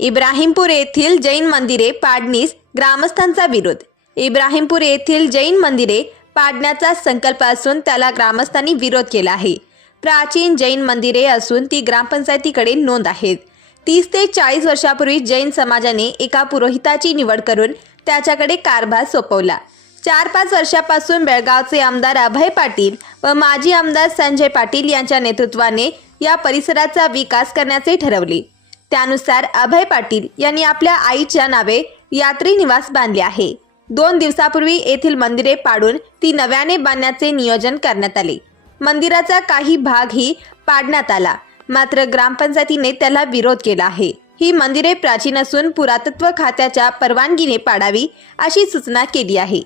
इब्राहिमपूर येथील जैन मंदिरे पाडणीस ग्रामस्थांचा विरोध. इब्राहिमपूर येथील जैन मंदिरे पाडण्याचा संकल्प असून त्याला ग्रामस्थांनी विरोध केला आहे. प्राचीन जैन मंदिरे असून ती ग्रामपंचायतीकडे नोंद आहेत. तीस ते चाळीस वर्षापूर्वी जैन समाजाने एका पुरोहिताची निवड करून त्याच्याकडे कारभार सोपवला. चार पाच वर्षापासून बेळगावचे आमदार अभय पाटील व माजी आमदार संजय पाटील यांच्या नेतृत्वाने या परिसराचा विकास करण्याचे ठरवले. त्यानुसार अभय पाटील यांनी आपल्या आईच्या नावे यात्री निवास बांधले आहे. दोन दिवसापूर्वी येथील मंदिरे पाडून ती नव्याने बांधण्याचे नियोजन करण्यात आले. मंदिराचा काही भागही पाडण्यात आला. मात्र ग्रामपंचायतीने त्याला विरोध केला आहे. ही मंदिरे प्राचीन असून पुरातत्व खात्याच्या परवानगीने पाडावी अशी सूचना केली आहे.